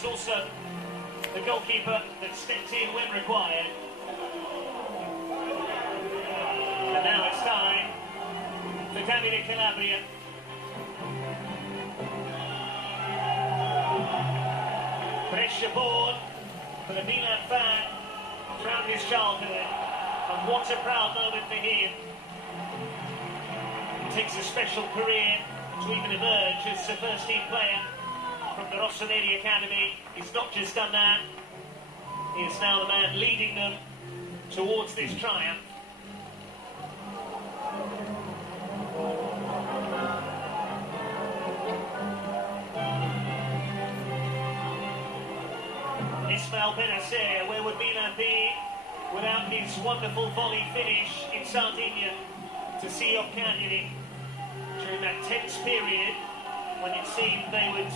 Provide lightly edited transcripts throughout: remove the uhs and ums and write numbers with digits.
was also the goalkeeper that stepped in when required. And now it's time for Davide Calabria. Pressure board for the Milan fan throughout his childhood. And what a proud moment for him. It takes a special career to even emerge as a first-team player from the Rossoneri Academy. He's not just done that, he is now the man leading them towards this triumph. Ismael Benacer, where would Milan be without his wonderful volley finish in Sardinia to see off Cagliari during that tense period when it seemed they would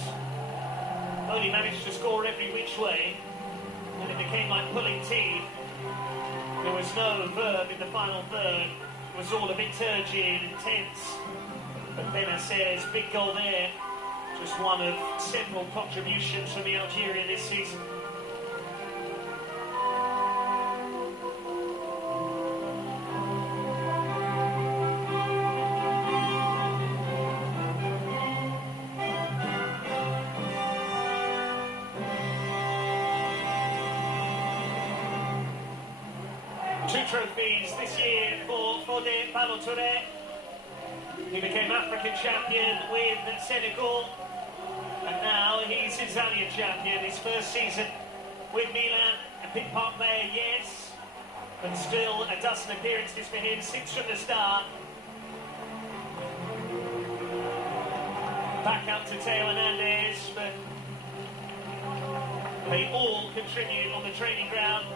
only manage to score every which way, and it became like pulling teeth. There was no verb in the final third. It was all a bit turgid and tense. But Benacer's big goal there, just one of several contributions from the Algerian this season. Two trophies this year for Fode Ballo-Touré. He became African champion with Senegal, and now he's Italian champion. His first season with Milan, a big part player, yes, but still a dozen appearances for him since from the start. Back up to Theo Hernandez, but they all contribute on the training ground.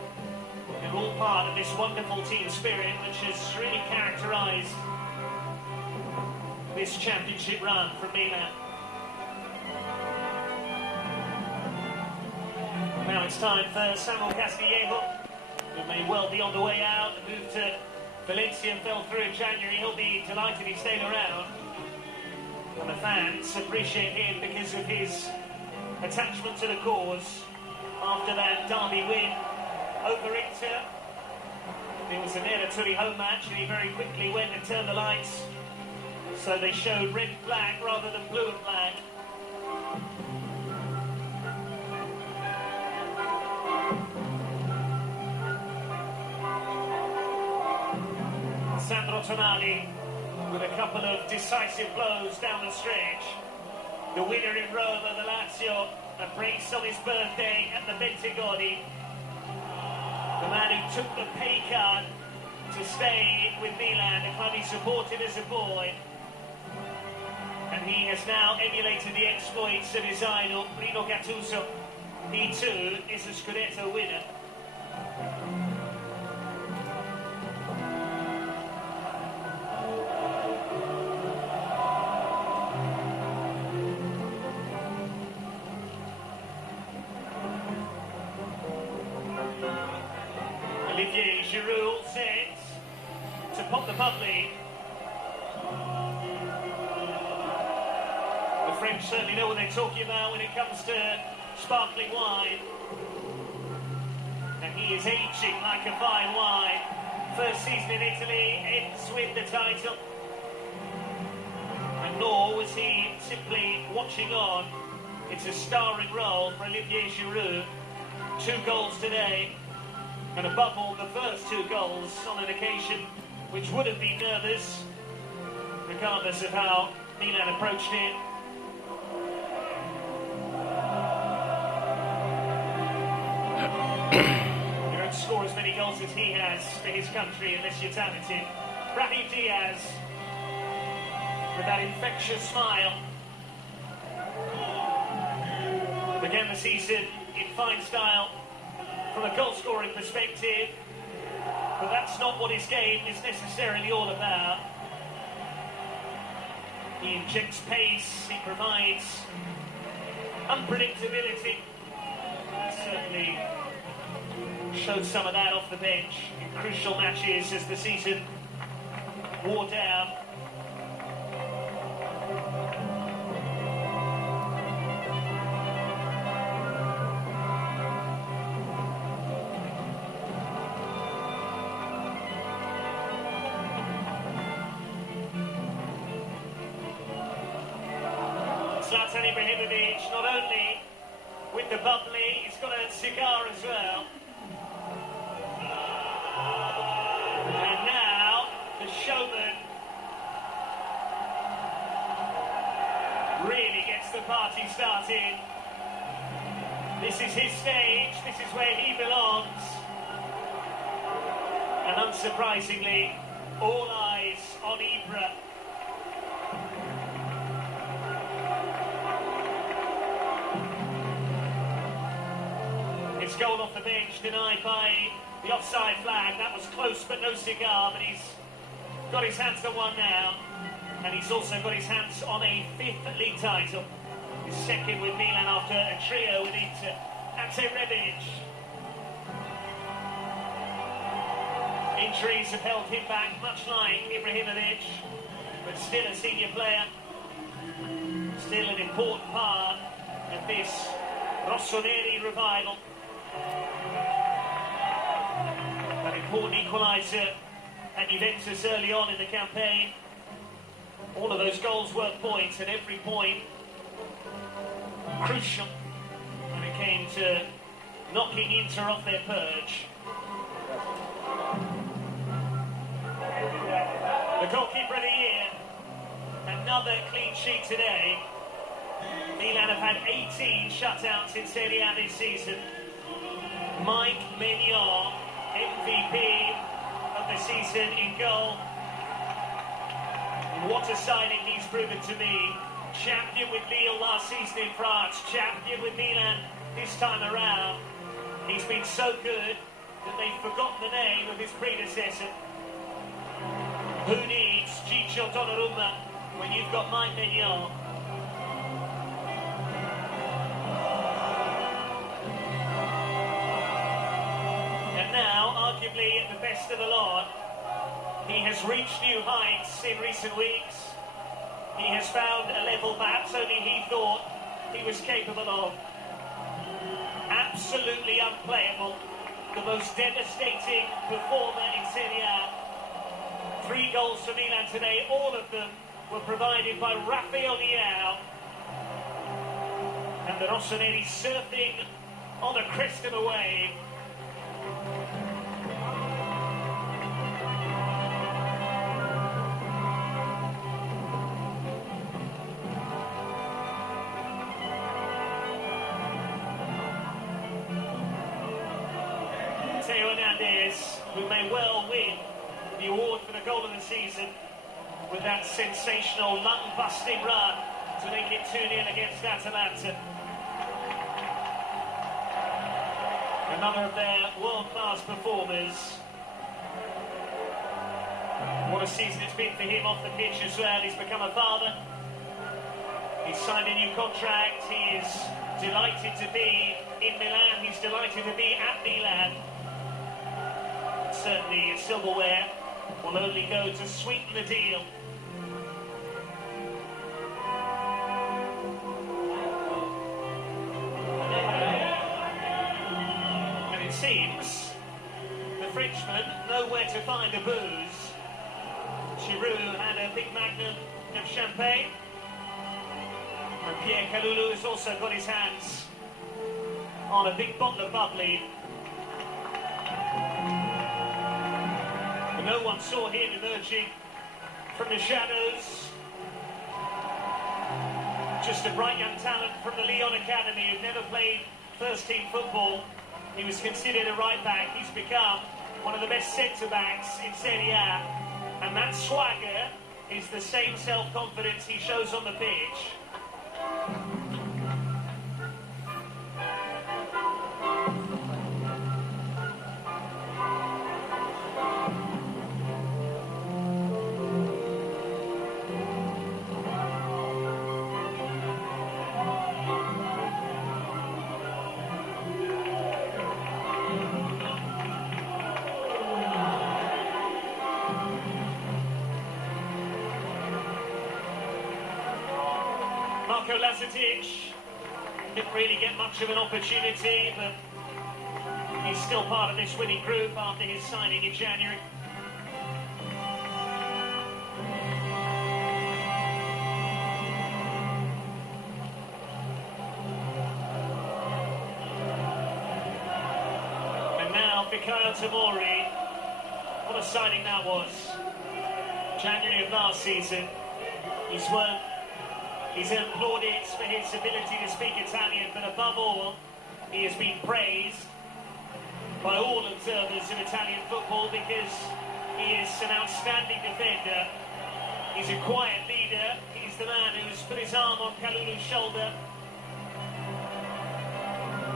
They're all part of this wonderful team spirit which has really characterised this championship run from Milan. Now it's time for Samuel Castillo, who may well be on the way out. The move to Valencia fell through in January. He'll be delighted he stayed around. And the fans appreciate him because of his attachment to the cause after that derby win over Inter. It was a Nerazzurri home match and he very quickly went and turned the lights so they showed red and black rather than blue and black. Sandro Tonali with a couple of decisive blows down the stretch. The winner in Rome over Lazio, a brace on his birthday at the Bentegodi. The man who took the pay cut to stay with Milan, the club he supported as a boy. And he has now emulated the exploits of his idol, Rino Gattuso. He too is a Scudetto winner. Giroud set to pop the bubbly. The French certainly know what they're talking about when it comes to sparkling wine. And he is aging like a fine wine. First season in Italy, ends with the title. And nor was he simply watching on. It's a starring role for Olivier Giroud. 2 goals today. And above all, the first 2 goals on an occasion which would have been nervous, regardless of how Milan approached it. You don't score as many goals as he has for his country unless you're talented. Brahim Diaz, with that infectious smile, began the season in fine style from a goal-scoring perspective, but that's not what his game is necessarily all about. He injects pace, he provides unpredictability. Certainly showed some of that off the bench in crucial matches as the season wore down. Zlatan Ibrahimovic, not only with the bubbly, he's got a cigar as well. And now, the showman really gets the party started. This is his stage, this is where he belongs. And unsurprisingly, all eyes on Ibra. His goal off the bench denied by the offside flag. That was close but no cigar, but he's got his hands on one now. And he's also got his hands on a 5th league title. His second with Milan after a trio with Inter. Ante Rebic. Injuries have held him back, much like Ibrahimovic, but still a senior player. Still an important part of this Rossoneri revival. An important equaliser at Juventus early on in the campaign. All of those goals worth points, and every point crucial when it came to knocking Inter off their perch. The goalkeeper of the year, another clean sheet today. Milan have had 18 shutouts in Serie-A this season. Mike Maignan, MVP of the season in goal. What a signing he's proven to be. Champion with Lille last season in France, champion with Milan this time around. He's been so good that they've forgotten the name of his predecessor. Who needs Ciccio Donnarumma when you've got Mike Maignan? And now, arguably at the best of the lot, he has reached new heights in recent weeks. He has found a level perhaps only he thought he was capable of. Absolutely unplayable. The most devastating performer in Serie-A. 3 goals for Milan today, all of them were provided by Rafael Leao. And the Rossoneri surfing on the crest of a wave. Theo Hernandez, who may well win the award for the goal of the season with that sensational lung-busting run to make it 2-0 against Atalanta. Another of their world-class performers. What a season it's been for him off the pitch as well. He's become a father. He's signed a new contract. He is delighted to be in Milan. He's delighted to be at Milan. Certainly silverware will only go to sweeten the deal. And it seems the Frenchmen know where to find the booze. Giroud had a big magnum of champagne. And Pierre Kalulu has also got his hands on a big bottle of bubbly. No one saw him emerging from the shadows. Just a bright young talent from the Lyon Academy who never played first-team football. He was considered a right-back. He's become one of the best centre-backs in Serie-A. And that swagger is the same self-confidence he shows on the pitch. Didn't really get much of an opportunity, but he's still part of this winning group after his signing in January. Fikayo Tomori, what a signing that was. January of last season. He's earned plaudits for his ability to speak Italian, but above all, he has been praised by all observers of Italian football because he is an outstanding defender. He's a quiet leader. He's the man who's put his arm on Kalulu's shoulder.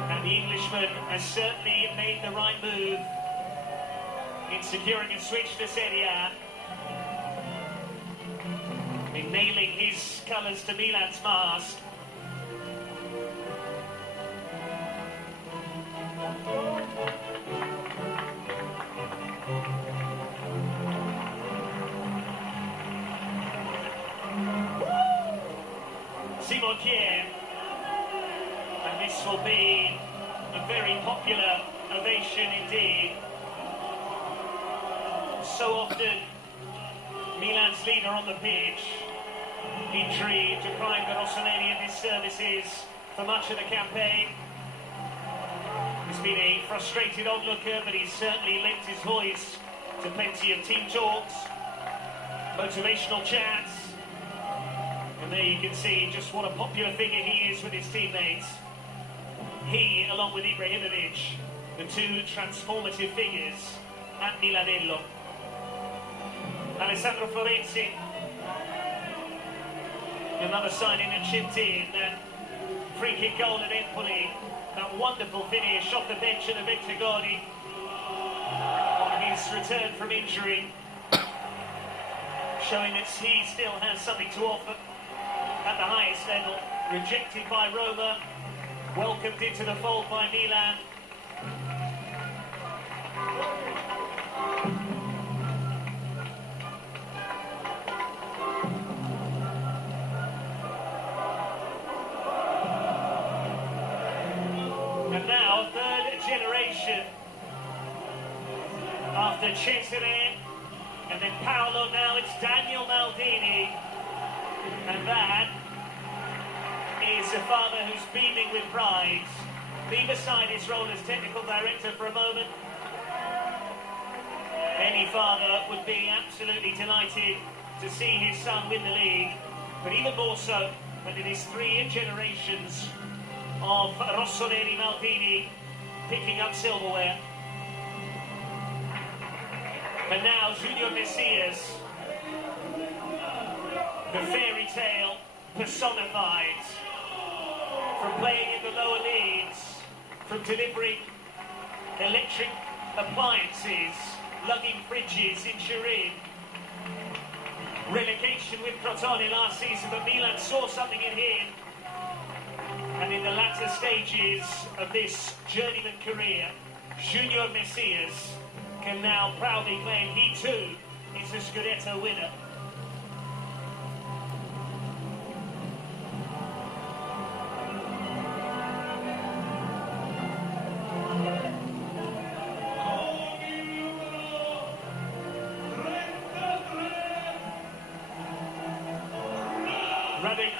And the Englishman has certainly made the right move in securing a switch to Serie-A, in nailing his colours to Milan's mast. Simon Kier, and this will be a very popular ovation indeed. So often, Milan's leader on the pitch, injury deprived Rossoneri of his services for much of the campaign. He's been a frustrated onlooker, but he's certainly lent his voice to plenty of team talks, motivational chats. And there you can see just what a popular figure he is with his teammates. He, along with Ibrahimovic, the two transformative figures at Milanello. Alessandro Florenzi, another signing that chipped in, that free kick goal at Empoli, that wonderful finish off the bench of the Victor Gordi on his return from injury, showing that he still has something to offer at the highest level. Rejected by Roma, welcomed into the fold by Milan. And now, third generation after Cesare and then Paolo, now it's Daniel Maldini. And that is a father who's beaming with pride. Leave aside his role as technical director for a moment. Any father would be absolutely delighted to see his son win the league, but even more so when it is three generations of Rossoneri Maldini picking up silverware. And now Junior Messias, the fairy tale personified, from playing in the lower leagues, from delivering electric appliances, lugging fridges in Turin. Relegation with Crotone last season, but Milan saw something in him. And in the latter stages of this journeyman career, Junior Messias can now proudly claim he too is a Scudetto winner.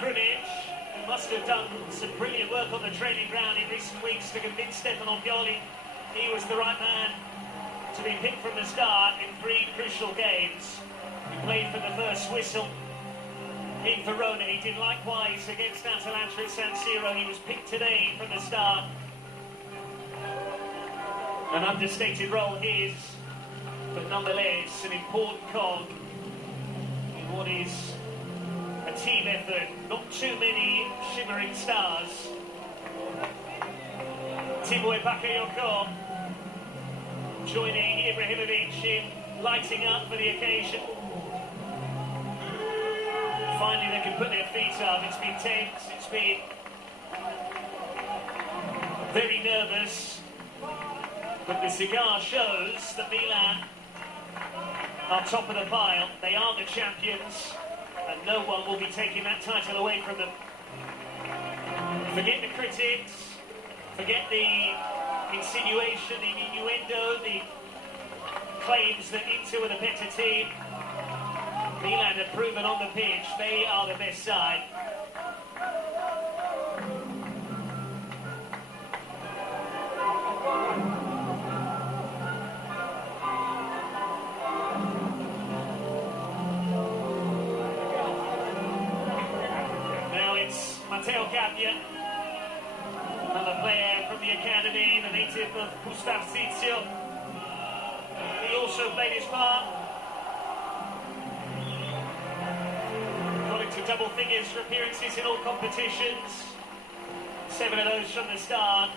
Who must have done some brilliant work on the training ground in recent weeks to convince Stefano Pioli he was the right man to be picked from the start in three crucial games. He played for the first whistle in Verona. He did likewise against Atalanta at San Siro. He was picked today from the start. An understated role his, but nonetheless an important cog in what is a team effort. Not too many shimmering stars. Timur Bakayoko joining Ibrahimovic in lighting up for the occasion. Finally they can put their feet up. It's been tense, it's been very nervous, but the cigar shows that Milan are top of the pile. They are the champions, and no one will be taking that title away from them. Forget the critics, forget the insinuation, the innuendo, the claims that Inter were the better team. Milan have proven on the pitch they are the best side. Gabbia. Another player from the academy, the native of Castillo. He also played his part. Got into double figures for appearances in all competitions. 7 of those from the start.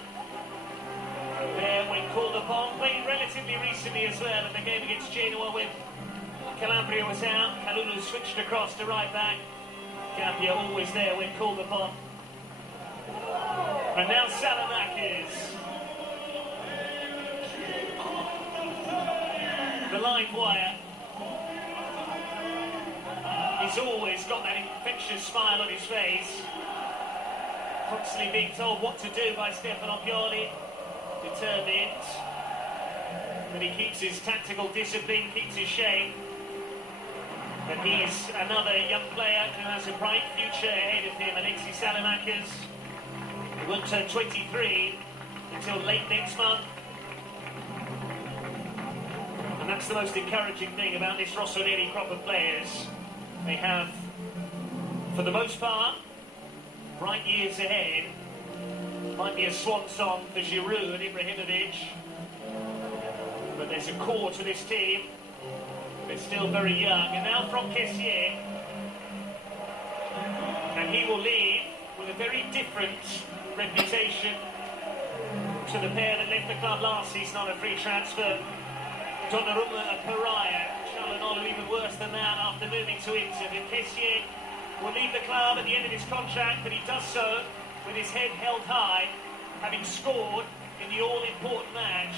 There when called upon. Played relatively recently as well in the game against Genoa when Calabria was out. Kalulu switched across to right back. Gabbia always there when called upon. And now Salamakis. The live wire. He's always got that infectious smile on his face. Constantly being told what to do by Stefano Pioli. Determined. But he keeps his tactical discipline, keeps his shape. But he's another young player who has a bright future ahead of him, Alexis Salamakis. He won't turn 23 until late next month. And that's the most encouraging thing about this Rossoneri crop of players. They have, for the most part, bright years ahead. Might be a swan song for Giroud and Ibrahimovic. But there's a core to this team. They're still very young. And now from Castillo. And he will leave with a very different reputation to the pair that left the club last season on a free transfer. Donnarumma, a pariah. Çalhanoğlu even worse than that after moving to Inter. But Castillo will leave the club at the end of his contract, but he does so with his head held high, having scored in the all-important match,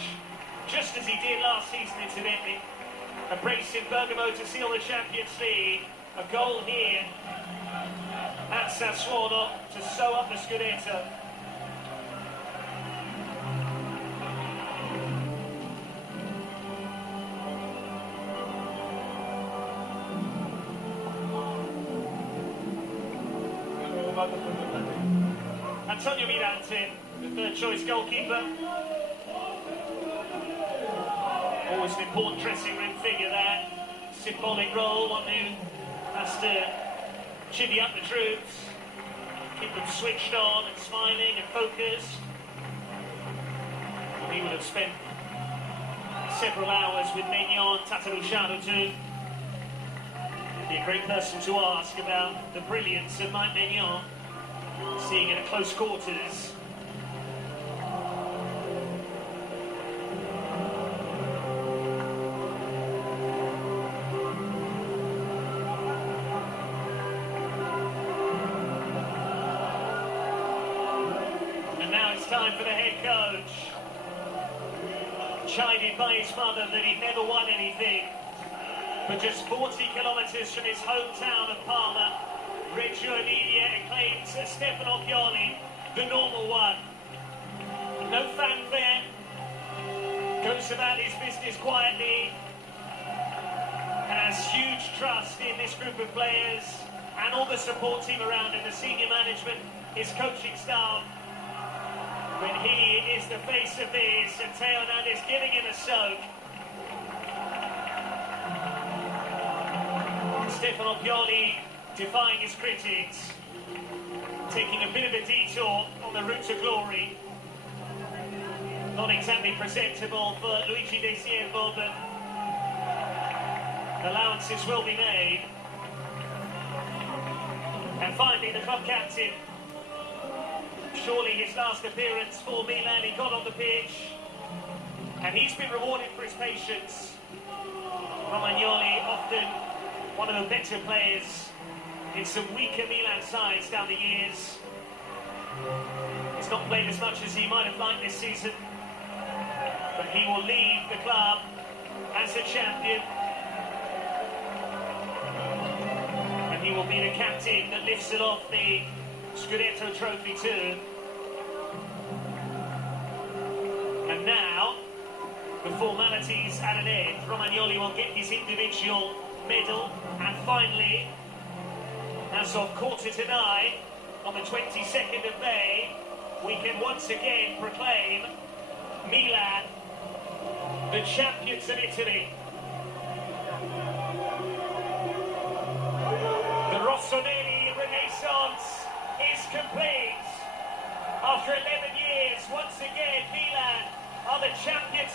just as he did last season, incidentally. A brace in Bergamo to seal the Champions League. A goal here at Sassuolo to sew up the Scudetto. Antonio Mirante, the third choice goalkeeper. Always an important dressing room figure there. Symbolic role, one who has to chivvy up the troops, keep them switched on and smiling and focused. And he would have spent several hours with Maignan, Tatarushanu too. Be a great person to ask about the brilliance of Mike Maignan, seeing it at close quarters. And now it's time for the head coach, chided by his mother that he'd never won anything. But just 40 kilometres from his hometown of Parma, Reggio Emilia acclaims Stefano Pioli, the normal one. No fanfare, goes about his business quietly, has huge trust in this group of players and all the support team around him, the senior management, his coaching staff. But he is the face of this, and Teo Hernandez giving him a soak. Stefano Pioli defying his critics, taking a bit of a detour on the route to glory. Not exactly presentable for Luigi De Siervo, but allowances will be made. And finally, the club captain. Surely his last appearance for Milan, he got on the pitch, and he's been rewarded for his patience. Romagnoli, often one of the better players in some weaker Milan sides down the years. He's not played as much as he might have liked this season, but he will leave the club as a champion. And he will be the captain that lifts it off the Scudetto trophy too. And now, the formalities at an end. Romagnoli will get his individual medal, and finally, as of 9:15 on the 22nd of May, we can once again proclaim Milan the champions of Italy. The Rossoneri Renaissance is complete. After 11 years, once again, Milan are the champions.